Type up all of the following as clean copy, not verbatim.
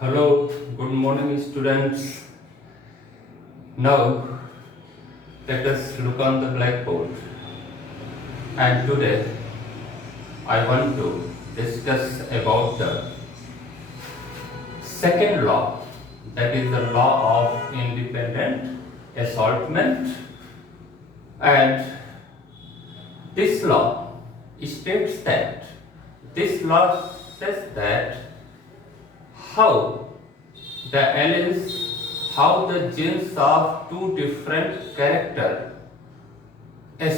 Hello, good morning, students. Now, let us look on the blackboard. And today, I want to discuss about the second law, that is the law of independent assortment. And this law states that this law says that how the alleles, how the genes of two different characters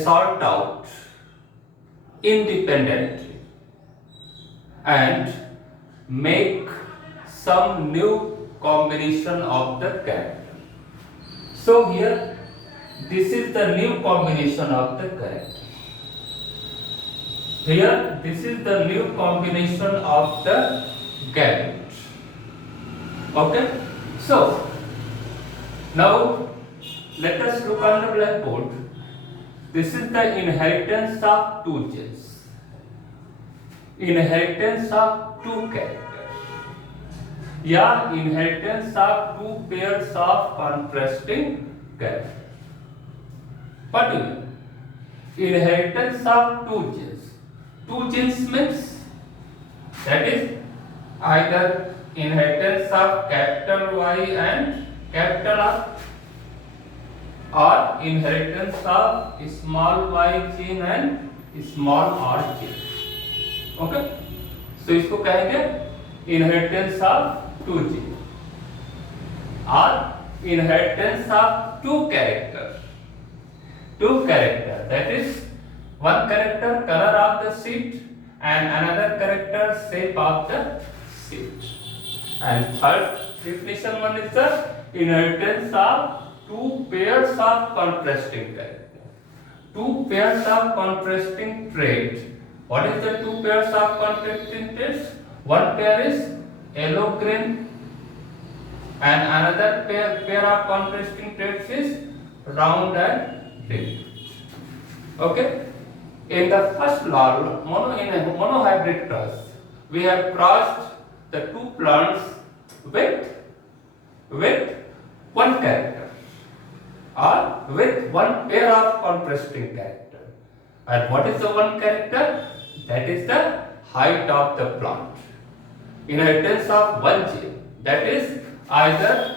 sort out independently and make some new combination of the character. So here, this is the new combination of the character. Here, this is the new combination of the gamete. Okay? So, now let us look on the blackboard. This is the inheritance of two genes. Inheritance of two characters. Yeah, inheritance of two pairs of contrasting characters. What do you mean? Inheritance of two genes. Two genes means that is either inheritance of capital Y and capital R or inheritance of small y gene and small r gene. Okay? So इसको कहेंगे inheritance of two gene or inheritance of two characters. Two characters, that is one character color of the seed and another character shape of the seed. And third definition one is the inheritance of two pairs of contrasting character. Two pairs of contrasting trait. What is the two pairs of contrasting traits? One pair is yellow green and another pair of contrasting traits is round and ring. Okay? In the first law, in a monohybrid cross, we have crossed the two plants with one character or with one pair of contrasting character. And what is the one character? That is the height of the plant. Inheritance of one gene, that is either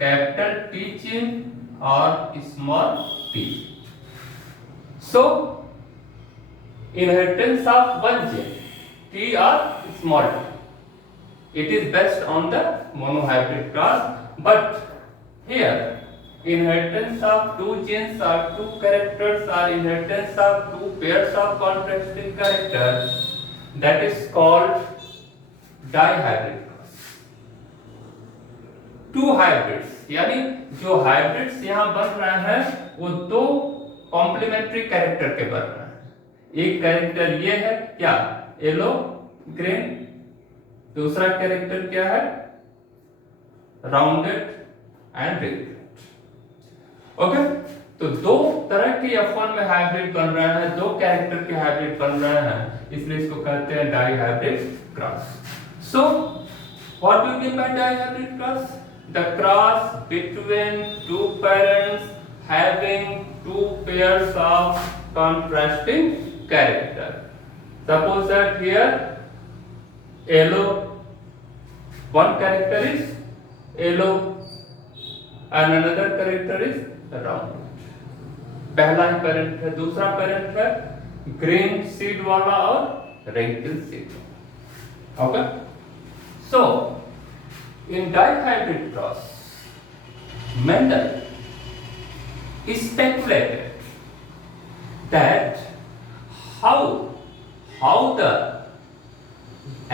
capital T gene or small t. So, inheritance of one gene, T or small t. It is based on the monohybrid cross, but here inheritance of two genes or two characters or inheritance of two pairs of contrasting characters, that is called dihybrid cross. Two hybrids, यानी जो hybrids यहाँ बन रहा है वो दो complementary character के बन रहा है। एक कैरेक्टर ये है क्या, येलो ग्रीन, दूसरा कैरेक्टर क्या है, राउंडेड एंड रिंगड। ओके, तो दो तरह के F1 में हाइब्रिड बन रहा है, दो कैरेक्टर के हाइब्रिड बन रहे हैं, इसलिए इसको कहते हैं dihybrid cross. So what do you mean by dihybrid cross? The cross between two parents having two pairs of contrasting character. Suppose that here yellow, one character is yellow and another character is round. पहला ही parent है, दूसरा parent है green seed वाला और wrinkled seed. Okay, so in dihybrid cross, Mendel speculated that how the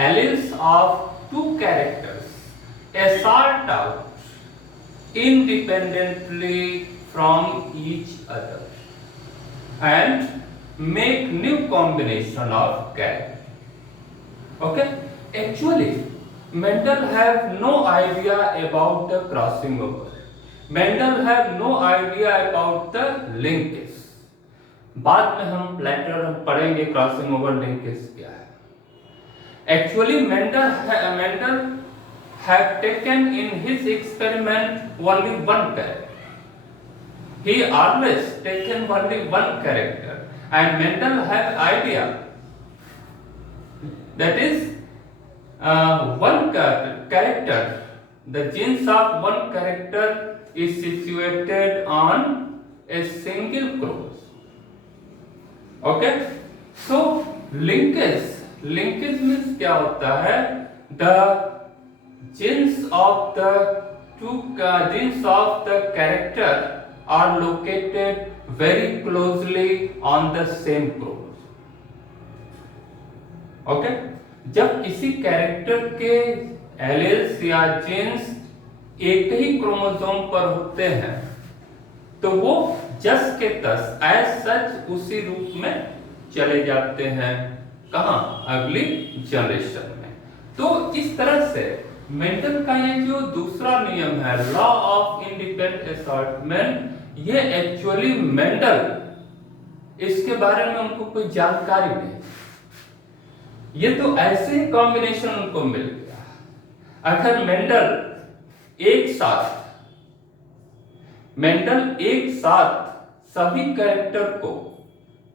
alleles of two characters assort out independently from each other and make new combination of character. Okay, actually Mendel have no idea about the crossing over. Mendel have no idea about the linkage. बाद में हम letter पढ़ेंगे crossing over linkage क्या है। Actually Mendel have taken in his experiment only one character. He always taken only one character, and Mendel had idea that is one character, the genes of one character is situated on a single chromosome. Okay, so linkage means क्या होता है? The genes of the character are located very closely on the same chromosome. Okay, जब किसी character के alleles या jeans एक ही chromosome पर होते हैं तो वो जस के तस एज सच उसी रूप में चले जाते हैं, कहां? अगली जनरेशन में। तो इस तरह से मेंडल का ये जो दूसरा नियम है, लॉ ऑफ इंडिपेंडेंट असॉर्टमेंट, ये एक्चुअली मेंडल, इसके बारे में उनको कोई जानकारी नहीं, ये तो ऐसे ही कॉम्बिनेशन उनको मिल गया। अगर मेंडल एक साथ सभी कैरेक्टर को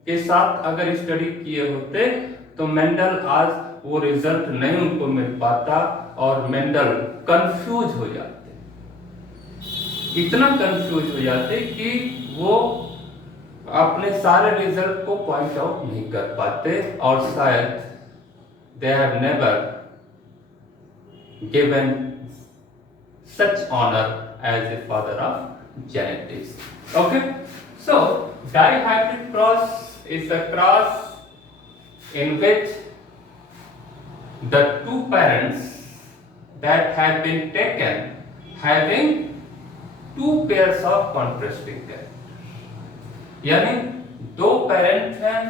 के साथ अगर स्टडी किए होते तो मेंडल आज वो रिजल्ट नहीं उनको मिल पाता और मेंडल कंफ्यूज हो जाते, इतना कंफ्यूज हो जाते कि वो अपने सारे रिजल्ट को पॉइंट आउट नहीं कर पाते और शायद they have never given such honor as a father of genetics. Okay, so dihybrid cross is a cross in which the two parents that have been taken having two pairs of contrasting characters, यानी दो parent हैं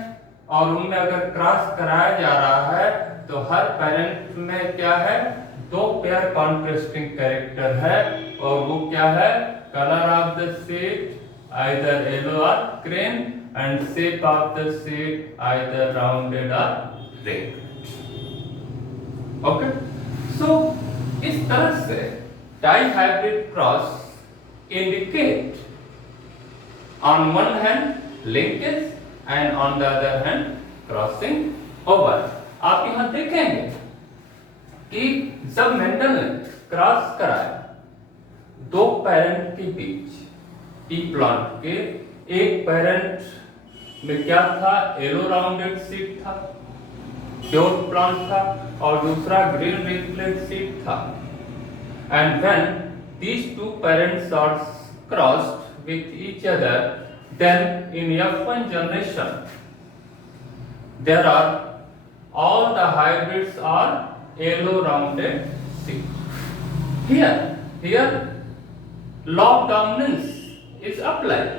और उनमें अगर cross कराया जा रहा है तो हर पेरेंट में क्या है? दो पेयर कॉन्ट्रास्टिंग कैरेक्टर है और वो क्या है? Colour of the seed either yellow or green and shape of the seed either rounded or red. Okay, so इस तरह से dihybrid cross indicate on one hand linkage and on the other hand crossing over। आप यहां देखेंगे कि जब Mendel ने cross कराया दो पेरेंट के बीच, पी प्लांट के एक पेरेंट में क्या था? येलो राउंडेड सीड था, प्योर प्लांट था, और दूसरा ग्रीन रिफ्लेक्ट सीड था। And when these two parents are crossed with each other, then in F1 generation there are all the hybrids are yellow rounded seed. Here law of dominance is applied.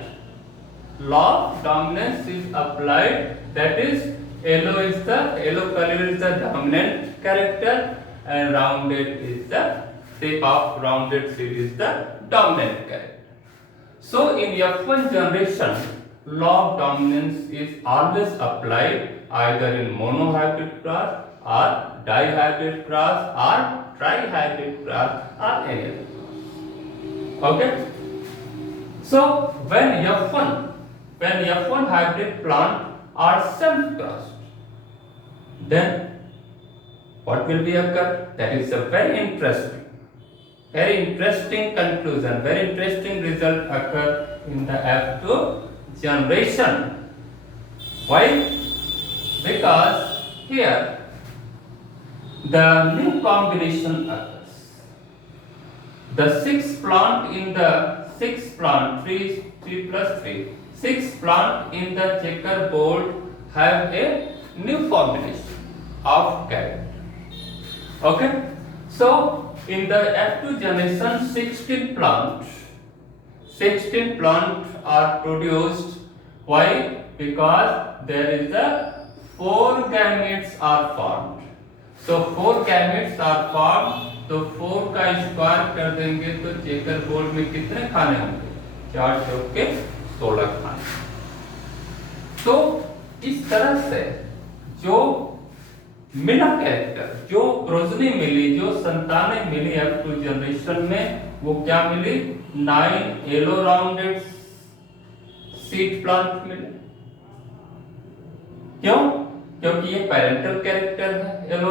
Law of dominance is applied, that is yellow color is the dominant character and rounded is the shape of rounded seed is the dominant character. So in F1 generation, law of dominance is always applied either in monohybrid cross or dihybrid cross or trihybrid cross or any other cross. Okay? So when F1 hybrid plant are self-crossed, then what will be occur? That is a very interesting conclusion, very interesting result occur in the F2 generation. Why? Because here the new combination occurs. The sixth plant in the sixth plant 3 plus 3 sixth plant in the checkerboard have a new combination of character. Okay, so in the F2 generation 16 plants are produced. Why? Because there is a 4 gametes are formed. So 4 gametes are formed, तो 4 का square कर देंगे तो checker board में कितने खाने होंगे? 4 चौके 16 खाने। तो इस तरह से जो मिला कैरेक्टर, जो प्रोजनी मिली, जो संतानें मिली अप टू जनरेशन में, वो क्या मिली? 9 येलो राउंडेड सीड प्लांट मिले। क्यों? क्योंकि ये पेरेंटल कैरेक्टर है, येलो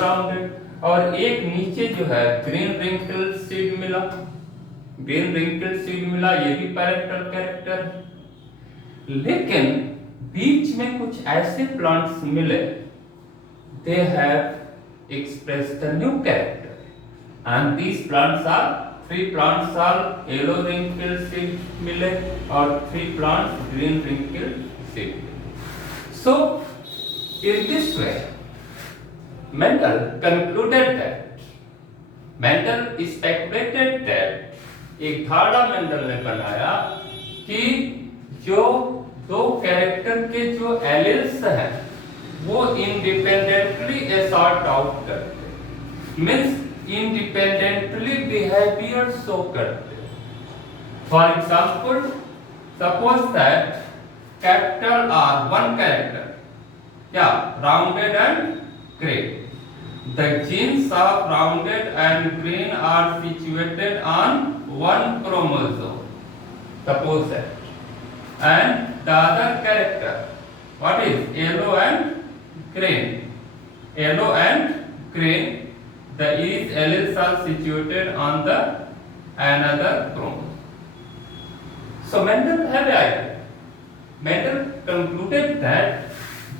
राउंडेड। और एक नीचे जो है ग्रीन रिंकल सीड मिला, ये भी पेरेंटल कैरेक्टर है। लेकिन बीच में कुछ ऐसे प्लांट्स मिले, they have expressed the new character and these plants are 3 plants are yellow wrinkled seed मिले और 3 plants green wrinkled seed. So in this way Mendel speculated that एक धारणा मेंडल ने बनाया कि जो दो कैरेक्टर के जो एलिल्स हैं वो इंडिपेंडेंटली असॉर्ट आउट करते, मींस इंडिपेंडेंटली बिहेवियर शो करते। For example, suppose that capital R one character, क्या rounded and green, the genes of rounded and green are situated on one chromosome, suppose that, and the other character, what is yellow and green, these alleles are situated on the another chromosome. So Mendel had an idea. Mendel concluded that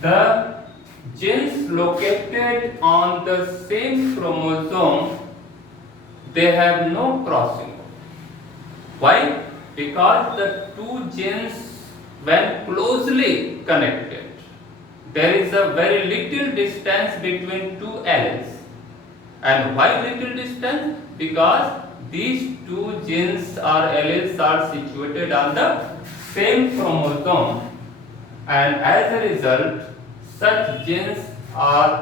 the genes located on the same chromosome, they have no crossing. Why? Because the two genes, when closely connected, there is a very little distance between two alleles. And why little distance? Because these two genes or alleles are situated on the same chromosome, and as a result such genes are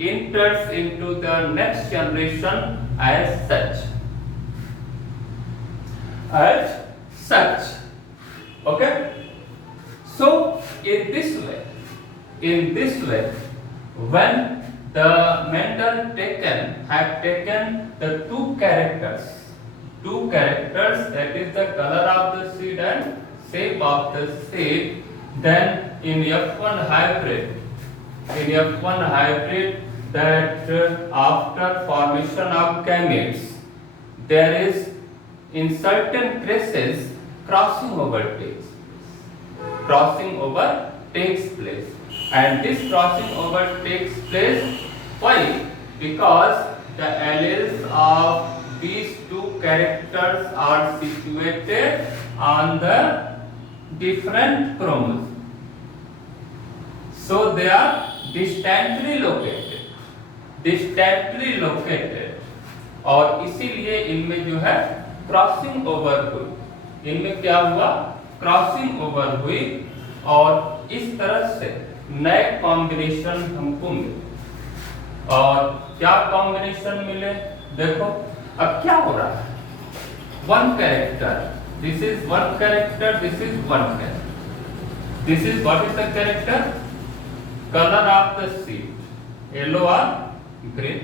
entered into the next generation as such. Okay? So in this way, when the Mendel had taken the two characters, that is the color of the seed and shape of the seed, then in F1 hybrid, that after formation of gametes, there is in certain cases crossing over takes place, and this crossing over takes place. Why? Because the alleles of these two characters are situated on the different chromosomes, so they are distantly located, और इसीलिए इनमें जो है crossing over हुई, इनमें क्या हुआ? Crossing over हुई, और इस तरह से नए कॉम्बिनेशन हमको मिले। और क्या कॉम्बिनेशन मिले? देखो अब क्या हो रहा है, one character, this is one character, this is one character, this is what is the character? Color of the seed, yellow or green.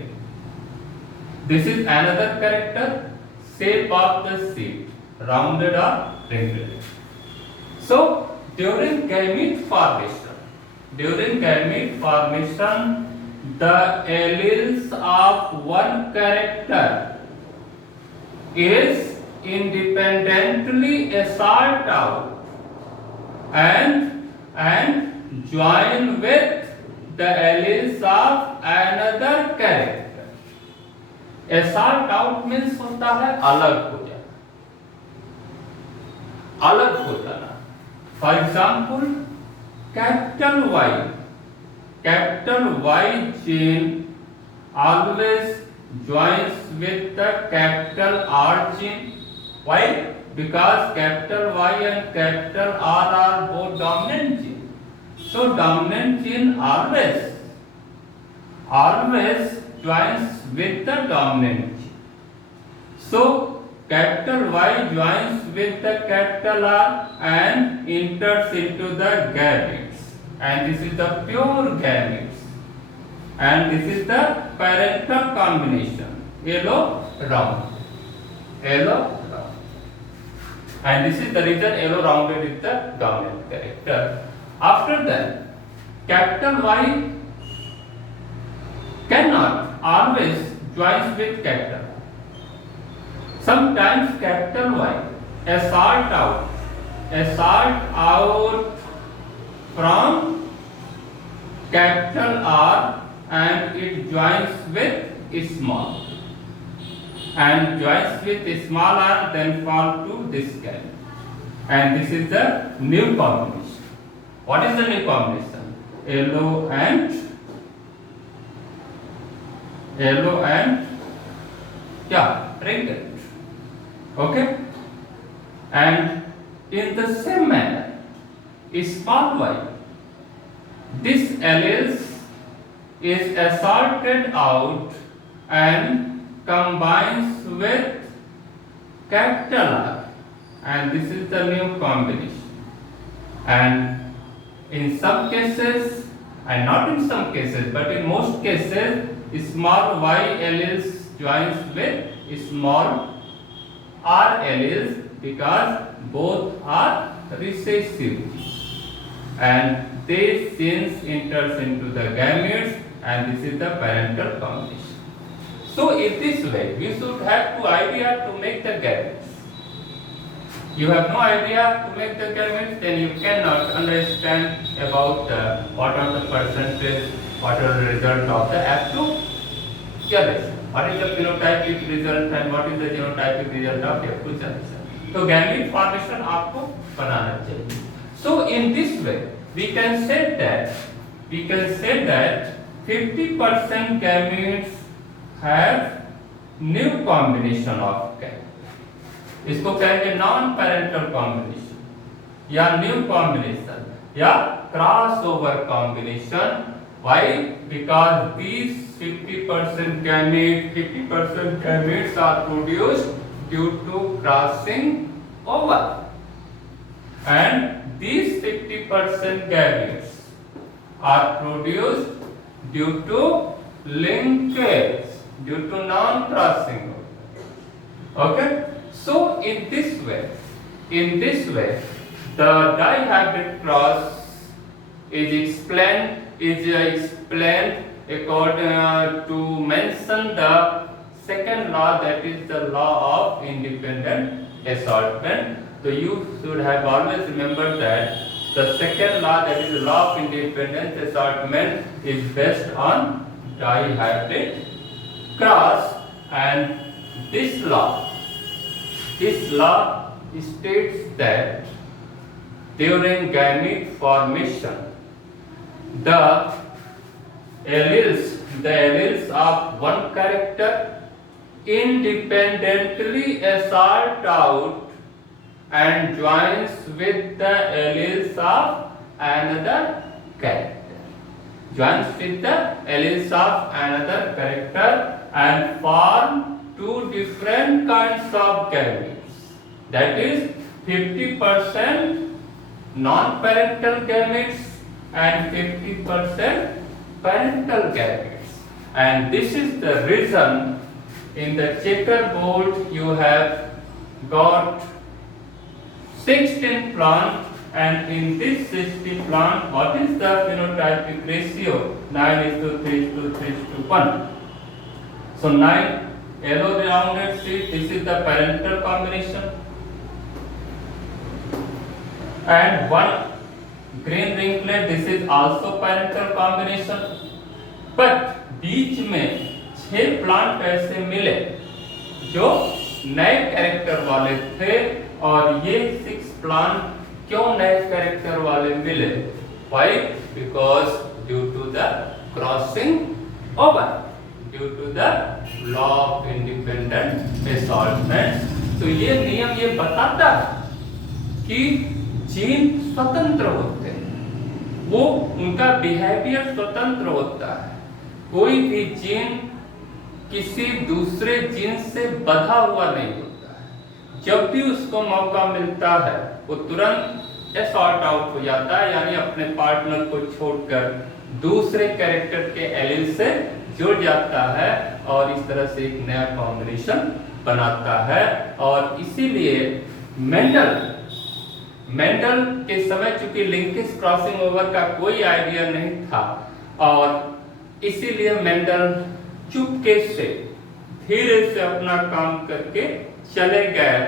This is another character, shape of the seed, rounded or wrinkled. So during gamete formation, the alleles of one character is independently assort out and join with the alleles of another character. Assort out means होता है अलग हो जाना। For example, capital Y gene always joins with the capital R gene. Why? Because capital Y and capital R are both dominant gene. So dominant gene always joins with the dominant gene. So capital Y joins with the capital R and enters into the gametes. and this is the pure gametes, and this is the parental combination, yellow round, and this is the reason yellow rounded is the dominant character. After that, capital Y cannot always joins with capital. Sometimes capital Y assert out from capital R and it joins with small, and joins with small r, then fall to this guy, and this is the new combination. What is the new combination? Yellow and ringgit. Okay, and in the same manner, small y, this alleles is asserted out and combines with capital R, and this is the new combination. And in some cases, and not in some cases, but in most cases, small y alleles joins with small r alleles because both are recessive, and these genes enters into the gametes, and this is the parental combination. So in this way, we should have no idea to make the gametes. You have no idea to make the gametes, then you cannot understand about what are the percentage, what are the result of the F2 generation. What is the phenotypic result and what is the genotypic result of F2 generation. तो gamete formation आपको बनाना चाहिए. So in this way, we can say that 50% gametes have new combination of gametes. इसको कहेंगे non parental combination या new combination या crossover combination. Why? Because these 50% gametes are produced due to crossing over, and these 50% gametes are produced due to linkage, due to non-crossing over. Okay? So in this way, the dihybrid cross is explained according to mention the second law, that is the law of independent assortment. So you should have always remembered that the second law, that is the law of independent assortment, is based on dihybrid cross, and this law states that during gamete formation, the alleles of one character independently assert out and joins with the alleles of another character. And form two different kinds of gametes. That is 50% non-parental gametes and 50% parental gametes. And this is the reason in the checkerboard you have got 16 plants, and in this 60 plant, what is the phenotypic ratio? 9:3:3:1. So 9 yellow rounded seed, this is the parental combination, and 1 green ringlet, this is also parental combination. But बीच में 6 plant ऐसे मिले जो नए character वाले थे, और ये 6 plant क्यों नए कैरेक्टर वाले मिले? Why? Because due to the crossing over, due to the law of independent assortment. तो ये नियम ये बताता है कि जीन स्वतंत्र होते हैं, वो उनका बिहेवियर स्वतंत्र होता है. कोई भी जीन किसी दूसरे जीन से बंधा हुआ नहीं होता है. जब भी उसको मौका मिलता है वो तुरंत सॉर्ट आउट हो जाता है, यानी अपने पार्टनर को छोड़कर दूसरे कैरेक्टर के एलील से जुड़ जाता है और इस तरह से एक नया कॉम्बिनेशन बनाता है। और इसीलिए मेंडल के समय चूंकि लिंकेज क्रॉसिंग ओवर का कोई आइडिया नहीं था और इसीलिए मेंडल चुपके से धीरे से अपना काम करके चले गए।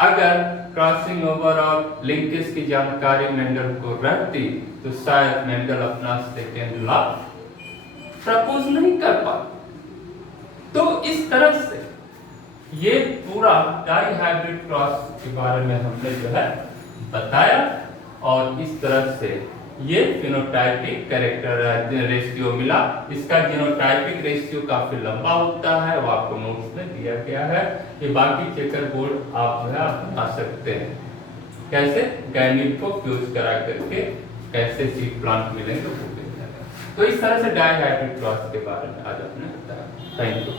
अगर क्रॉसिंग ओवर और लिंकेज की जानकारी मेंडल को रहती तो शायद मेंडल अपना सेकेंड लॉ प्रपोज नहीं कर पाते। तो इस तरह से ये पूरा डाई हाइब्रिड क्रॉस के बारे में हमने जो है बताया और इस तरह से ये फिनोटाइपिक कैरेक्टर रेशियो मिला। इसका जीनोटाइपिक रेशियो काफी लंबा होता है, वो आपको नोट्स में दिया गया है। ये बाकी चेकर बोर्ड आप जो है बना सकते हैं कैसे गैमीट को फ्यूज करा करके कैसे सीड प्लांट मिलेंगे वो भी। तो इस तरह से डाई हाइब्रिड क्रॉस के बारे में आज आपने बताया। Thank you.